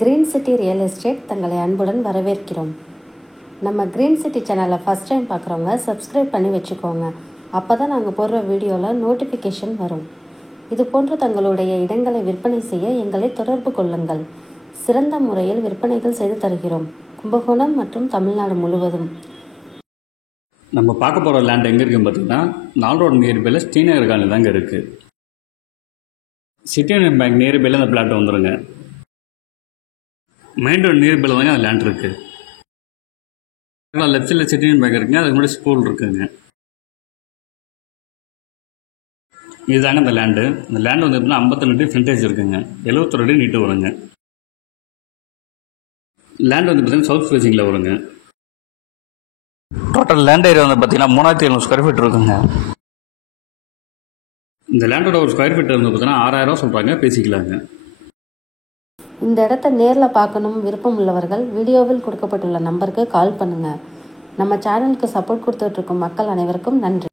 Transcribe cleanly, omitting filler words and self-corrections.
Green city real estate தங்களை அன்புடன் வரவேற்கிறோம். நம்ம கிரீன் சிட்டி சேனலை ஃபஸ்ட் டைம் பார்க்குறவங்க சப்ஸ்கிரைப் பண்ணி வச்சுக்கோங்க. அப்போ தான் நாங்கள் போடுற வீடியோவில் நோட்டிஃபிகேஷன் வரும். இது போன்று தங்களுடைய இடங்களை விற்பனை செய்ய எங்களை தொடர்பு கொள்ளுங்கள். சிறந்த முறையில் விற்பனைகள் செய்து தருகிறோம். கும்பகோணம் மற்றும் தமிழ்நாடு முழுவதும். நம்ம பார்க்க போகிற லேண்ட் எங்கே இருக்குன்னு பார்த்தீங்கன்னா, 4 ரோடு நியர்பையில் ஸ்ரீநகர் காலனி தாங்க இருக்குது. சிட்டி யூனியன் பேங்க் நியர்பையில் அந்த பிளாட் வந்துடுங்க. மெயின் ரோடு நியர்பையில் தாங்க அந்த லேண்ட் இருக்குது. லெஃப்ட் சைடில் சிட்டி யூனியன் பேங்க் இருக்குங்க, அதுக்கு முன்னாடி ஸ்கூல் இருக்குங்க. இதுதாங்க அந்த லேண்டு. இந்த லேண்டு வந்து எப்படின்னா 52 அடி ஃப்ரண்டேஜ் இருக்குங்க, 71 அடி நீட்டு வருங்க. லேண்ட் வந்து பார்த்தீங்கன்னா சவுத் ஃபேசிங்கில் வருங்க. டோட்டல் லேண்ட் ஏரியா வந்து பார்த்தீங்கன்னா 3700 ஸ்கொயர் ஃபீட் இருக்குங்க. இந்த லேண்டோட ஒரு ஸ்கொயர் ஃபீட் வந்து பார்த்தீங்கன்னா 6000 சொல்கிறாங்க, பேசிக்கலாங்க. இந்த இடத்த நேரில் பார்க்கணும் விருப்பம் உள்ளவர்கள் வீடியோவில் கொடுக்கப்பட்டுள்ள நம்பருக்கு கால் பண்ணுங்கள். நம்ம சேனலுக்கு சப்போர்ட் கொடுத்துட்ருக்கும் மக்கள் அனைவருக்கும் நன்றி.